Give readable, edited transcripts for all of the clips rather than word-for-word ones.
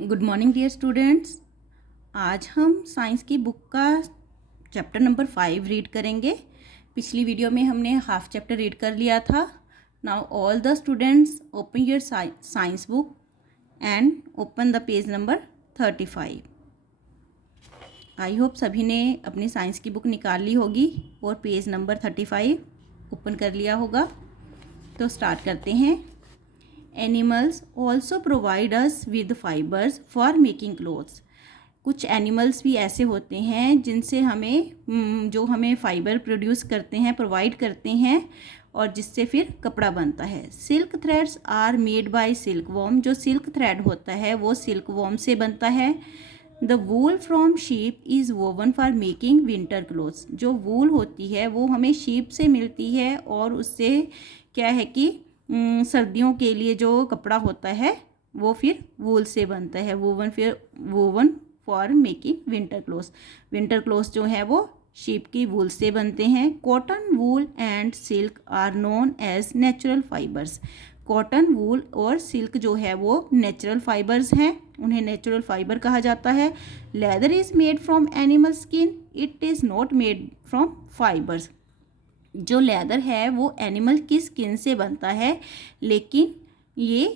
Good morning dear students. आज हम science की बुक का चैप्टर नंबर 5 रीड करेंगे। पिछली वीडियो में हमने हाफ चैप्टर रीड कर लिया था। Now all the students open your science book and open the page number 35। I hope सभी ने अपनी साइंस की बुक निकाल ली होगी और पेज नंबर 35 ओपन कर लिया होगा। तो स्टार्ट करते हैं। Animals also provide us with fibres for making clothes. कुछ एनिमल्स भी ऐसे होते हैं जिनसे जो हमें फाइबर प्रोड्यूस करते हैं, प्रोवाइड करते हैं और जिससे फिर कपड़ा बनता है। Silk threads are made by silk worm. जो सिल्क थ्रेड होता है वो सिल्क वॉर्म से बनता है। The wool from sheep is woven for making winter clothes. जो वूल होती है वो हमें शीप से मिलती है और उससे क्या है कि सर्दियों के लिए जो कपड़ा होता है वो फिर वूल से बनता है। Woven for making winter clothes. Winter clothes जो है वो शीप की वूल से बनते हैं। Cotton wool and silk are known as natural fibres. Cotton wool और सिल्क जो है वो नेचुरल फाइबर्स हैं, उन्हें नेचुरल फाइबर कहा जाता है। Leather is made from animal skin, it is not made from fibres. जो लेदर है वो एनिमल की स्किन से बनता है, लेकिन ये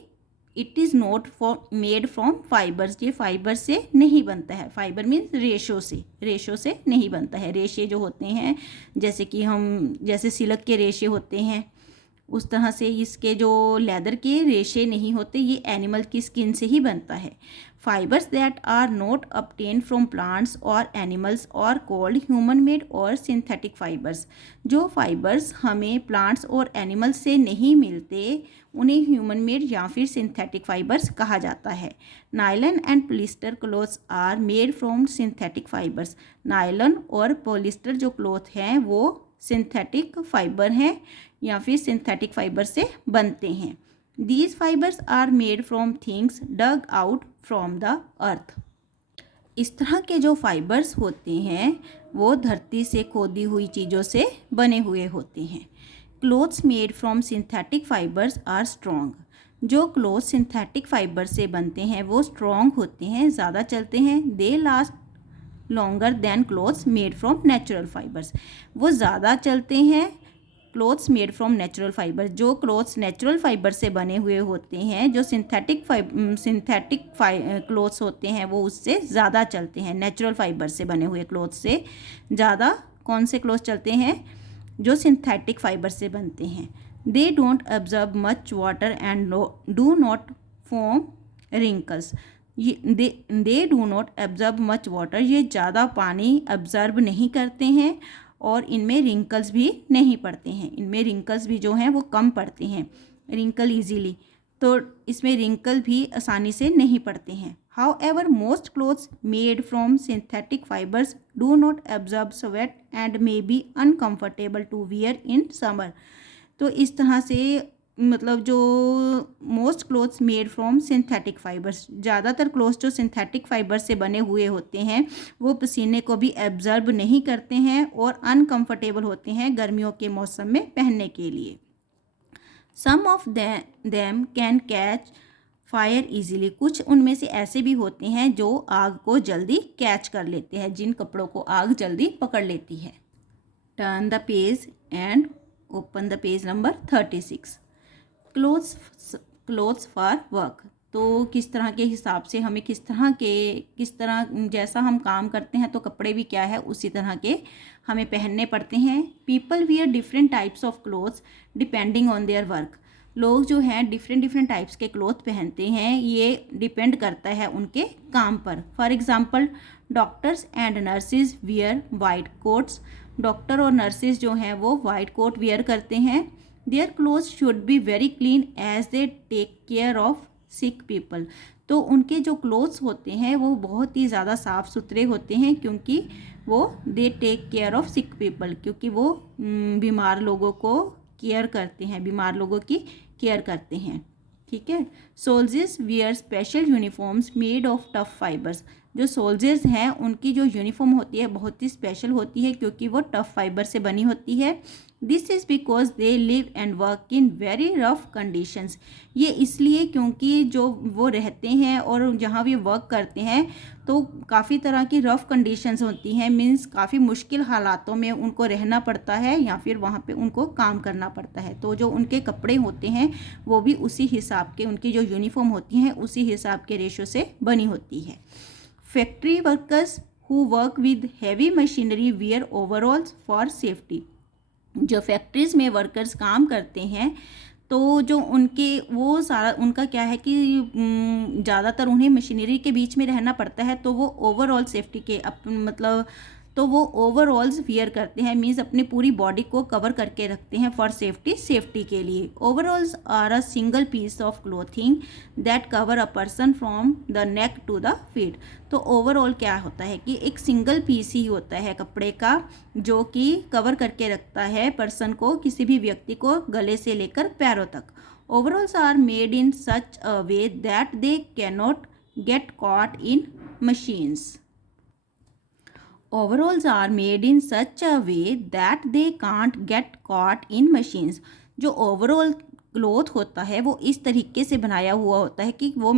it is not made from fibres. ये फाइबर से नहीं बनता है। फाइबर मीन्स रेशो से नहीं बनता है। रेशे जो होते हैं जैसे सिल्क के रेशे होते हैं उस तरह से इसके जो लेदर के रेशे नहीं होते, ये एनिमल की स्किन से ही बनता है। Fibres that are not obtained from plants और animals are called human made or synthetic fibres. जो फाइबर्स हमें प्लांट्स और एनिमल्स से नहीं मिलते उन्हें ह्यूमन मेड या फिर सिंथेटिक फाइबर्स कहा जाता है। Nylon and polyester clothes are made from synthetic fibres. Nylon और पॉलिस्टर जो क्लॉथ हैं वो सिंथेटिक फाइबर हैं या फिर सिंथेटिक फाइबर से बनते हैं। These fibres are made from things dug out from the earth. इस तरह के जो फाइबर्स होते हैं वो धरती से खोदी हुई चीज़ों से बने हुए होते हैं। Clothes made from synthetic fibres are strong. जो क्लोथ सिंथेटिक फाइबर से बनते हैं वो स्ट्रॉन्ग होते हैं, ज़्यादा चलते हैं। They last longer than clothes made from natural fibres. वो ज़्यादा चलते हैं clothes made from natural fibre. जो क्लोथ्स नेचुरल फाइबर से बने हुए होते हैं, जो सिंथेटिक क्लोथ्स होते हैं वो उससे ज़्यादा चलते हैं। नेचुरल फाइबर से बने हुए क्लोथ्स से ज़्यादा कौन से क्लोथ्स चलते हैं? जो सिंथेटिक फाइबर से बनते हैं। They don't observe much water and do not form wrinkles. They do not observe much water. ये ज़्यादा पानी ऑब्जर्व नहीं करते हैं और इनमें रिंकल्स भी नहीं पड़ते हैं। इनमें रिंकल्स भी जो हैं वो कम पड़ते हैं, रिंकल ईजीली। तो इसमें रिंकल भी आसानी से नहीं पड़ते हैं। However most clothes made from synthetic fibres do not observe sweat and may be uncomfortable to wear in summer. तो इस तरह से मतलब जो most clothes made from synthetic fibres, ज़्यादातर क्लोथ्स जो सिंथेटिक फाइबर से बने हुए होते हैं वो पसीने को भी एब्जर्ब नहीं करते हैं और अनकंफर्टेबल होते हैं गर्मियों के मौसम में पहनने के लिए। Some of them can catch fire easily. कुछ उनमें से ऐसे भी होते हैं जो आग को जल्दी कैच कर लेते हैं, जिन कपड़ों को आग जल्दी पकड़ लेती है। Turn the page and open the page number 36। Clothes for work. तो किस तरह के हिसाब से हमें किस तरह जैसा हम काम करते हैं तो कपड़े भी क्या है उसी तरह के हमें पहनने पड़ते हैं। People wear different types of clothes depending on their work. लोग जो हैं डिफरेंट टाइप्स के क्लोथ पहनते हैं, ये डिपेंड करता है उनके काम पर। For example doctors and nurses wear white coats. Doctor और नर्सिस जो हैं वो वाइट कोट वियर करते हैं। Their clothes should be very clean as they take care of sick people. तो उनके जो क्लोथ्स होते हैं वो बहुत ही ज़्यादा साफ़ सुथरे होते हैं, क्योंकि वो they take care of sick people, क्योंकि वो बीमार लोगों को केयर करते हैं, बीमार लोगों की केयर करते हैं। ठीक है। Soldiers wear special uniforms made of tough fibres. जो सोल्जर्स हैं उनकी जो यूनिफॉर्म होती है बहुत ही स्पेशल होती है क्योंकि वो टफ फाइबर से बनी होती है। This is because they live and work in very rough conditions. ये इसलिए क्योंकि जो वो रहते हैं और जहाँ भी वर्क करते हैं तो काफ़ी तरह की रफ़ कंडीशंस होती हैं, मीन्स काफ़ी मुश्किल हालातों में उनको रहना पड़ता है या फिर वहाँ पे उनको काम करना पड़ता है। तो जो उनके कपड़े होते हैं वो भी उसी हिसाब के, उनकी जो यूनिफॉर्म होती हैं उसी हिसाब के रेशो से बनी होती है। Factory workers who work with heavy machinery wear ओवरऑल्स for safety. जो फैक्ट्रीज़ में वर्कर्स काम करते हैं तो जो उनके वो सारा उनका क्या है कि ज़्यादातर उन्हें मशीनरी के बीच में रहना पड़ता है तो वो ओवरऑल सेफ्टी के मतलब तो वो ओवरऑल्स वियर करते हैं, मीन्स अपनी पूरी बॉडी को कवर करके रखते हैं फॉर सेफ्टी के लिए। Overalls are a single piece of clothing that cover a person from the neck to the feet. तो ओवरऑल क्या होता है कि एक सिंगल पीस ही होता है कपड़े का जो कि कवर करके रखता है पर्सन को, किसी भी व्यक्ति को गले से लेकर पैरों तक। Overalls are made in such a way that they cannot get caught in machines. Overalls are made in such a way that they can't get caught in machines। जो ओवरऑल क्लोथ होता है वो इस तरीके से बनाया हुआ होता है कि वो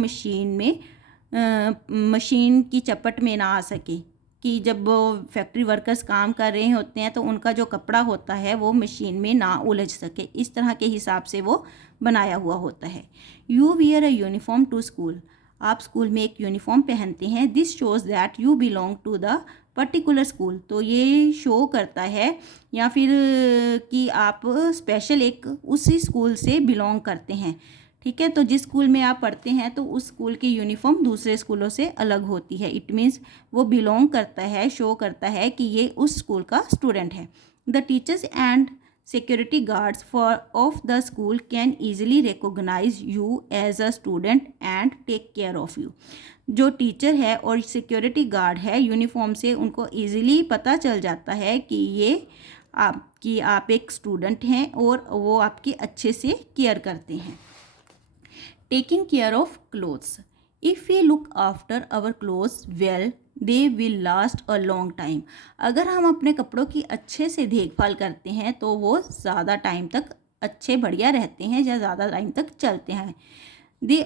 मशीन की चपट में ना आ सके, कि जब वो फैक्ट्री वर्कर्स काम कर रहे होते हैं तो उनका जो कपड़ा होता है वो मशीन में ना उलझ सके, इस तरह के हिसाब से वो बनाया हुआ होता है। You wear a uniform to school. आप स्कूल में एक यूनिफॉर्म पहनते हैं। This shows that you belong to the particular school. तो ये शो करता है या फिर कि आप स्पेशल एक उसी स्कूल से बिलोंग करते हैं। ठीक है, तो जिस स्कूल में आप पढ़ते हैं तो उस स्कूल की यूनिफॉर्म दूसरे स्कूलों से अलग होती है। इट मीन्स वो बिलोंग करता है, शो करता है कि ये उस स्कूल का स्टूडेंट है। The teachers and security guards of the school can easily recognize you as a student and take care of you। जो टीचर है और सिक्योरिटी गार्ड है यूनिफॉर्म से उनको इजीली पता चल जाता है कि आप एक स्टूडेंट हैं और वो आपकी अच्छे से केयर करते हैं। Taking care of clothes. If we look after our clothes well they will last a long time. अगर हम अपने कपड़ों की अच्छे से देखभाल करते हैं तो वो ज़्यादा टाइम तक अच्छे बढ़िया रहते हैं या ज़्यादा टाइम तक चलते हैं। They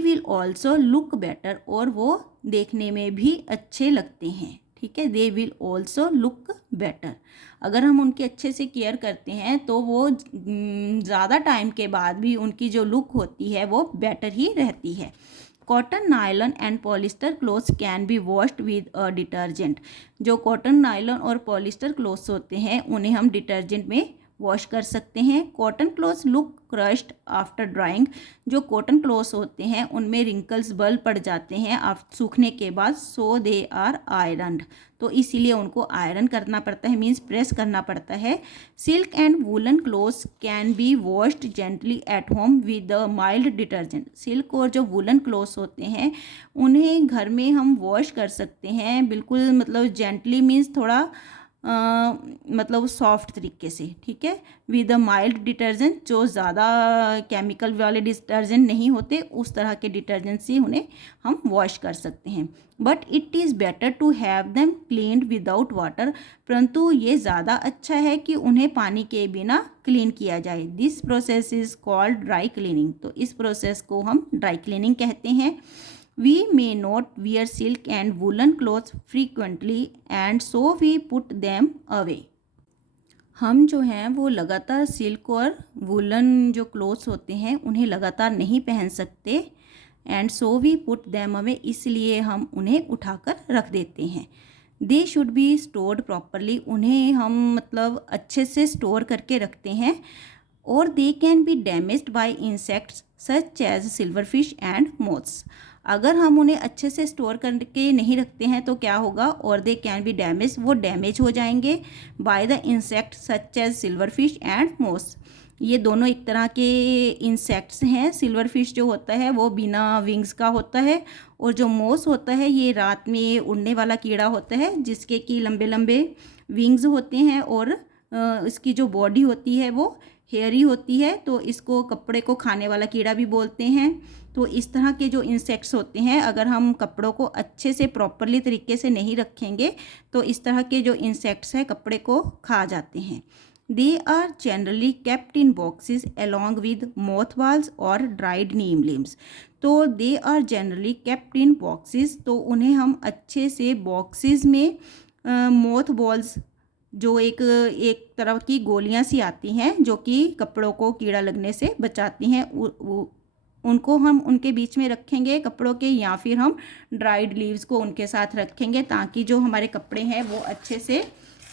will also look better, और वो देखने में भी अच्छे लगते हैं। ठीक है, they will also look better. अगर हम उनके अच्छे से केयर करते हैं तो वो ज़्यादा टाइम के बाद भी उनकी जो लुक होती है वो बेटर ही रहती है। Cotton, nylon and polyester clothes can be washed with a detergent. जो कॉटन, नायलॉन और पॉलिस्टर क्लोथ्स होते हैं उन्हें हम डिटर्जेंट में वॉश कर सकते हैं। Cotton clothes look crushed after drawing. जो कॉटन क्लोथ्स होते हैं उनमें रिंकल्स बल पड़ जाते हैं सूखने के बाद, सो दे आर आयरनड। तो इसीलिए उनको आयरन करना पड़ता है, मीन्स प्रेस करना पड़ता है। Silk and woollen clothes can be washed gently at home with a mild detergent. Silk और जो वूलन क्लोथ्स होते हैं उन्हें घर में हम वॉश कर सकते हैं, बिल्कुल मतलब जेंटली, मीन्स थोड़ा मतलब सॉफ्ट तरीके से। ठीक है, विद अ माइल्ड डिटर्जेंट, जो ज़्यादा केमिकल वाले डिटर्जेंट नहीं होते उस तरह के डिटर्जेंट से उन्हें हम वॉश कर सकते हैं। But it is better to have them cleaned without water. परंतु ये ज़्यादा अच्छा है कि उन्हें पानी के बिना क्लीन किया जाए। This process is called dry cleaning. तो इस प्रोसेस को हम ड्राई क्लीनिंग कहते हैं। We may not wear silk and woolen clothes frequently and so we put them away। हम जो हैं वो लगातार सिल्क और वूलन जो क्लोथ्स होते हैं उन्हें लगातार नहीं पहन सकते, and so we put them away, इसलिए हम उन्हें उठाकर रख देते हैं। They should be stored properly, उन्हें हम मतलब अच्छे से स्टोर करके रखते हैं। और they can be damaged by insects such as silverfish and moths. अगर हम उन्हें अच्छे से स्टोर करके नहीं रखते हैं तो क्या होगा, और दे कैन बी डैमेज, वो डैमेज हो जाएंगे by the insect such as silverfish and moths. ये दोनों एक तरह के इंसेक्ट्स हैं। सिल्वर फिश जो होता है वो बिना विंग्स का होता है, और जो मोस होता है ये रात में उड़ने वाला कीड़ा होता है जिसके कि लंबे लंबे विंग्स होते हैं और इसकी जो बॉडी होती है वो हेयरी होती है, तो इसको कपड़े को खाने वाला कीड़ा भी बोलते हैं। तो इस तरह के जो इंसेक्ट्स होते हैं, अगर हम कपड़ों को अच्छे से प्रॉपरली तरीके से नहीं रखेंगे तो इस तरह के जो इंसेक्ट्स हैं कपड़े को खा जाते हैं। They are generally kept in boxes along with mothballs और ड्राइड नीम लिम्स। तो they are generally kept in boxes, तो उन्हें हम अच्छे से बॉक्सेस में, मोथ बॉल्स जो एक तरह की गोलियां सी आती हैं जो कि कपड़ों को कीड़ा लगने से बचाती हैं, उनको हम उनके बीच में रखेंगे कपड़ों के, या फिर हम ड्राइड लीव्स को उनके साथ रखेंगे ताकि जो हमारे कपड़े हैं वो अच्छे से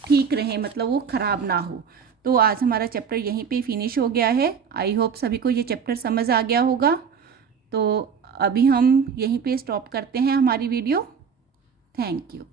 ठीक रहें, मतलब वो ख़राब ना हो। तो आज हमारा चैप्टर यहीं पे फिनिश हो गया है। आई होप सभी को ये चैप्टर समझ आ गया होगा। तो अभी हम यहीं पे स्टॉप करते हैं हमारी वीडियो। Thank you.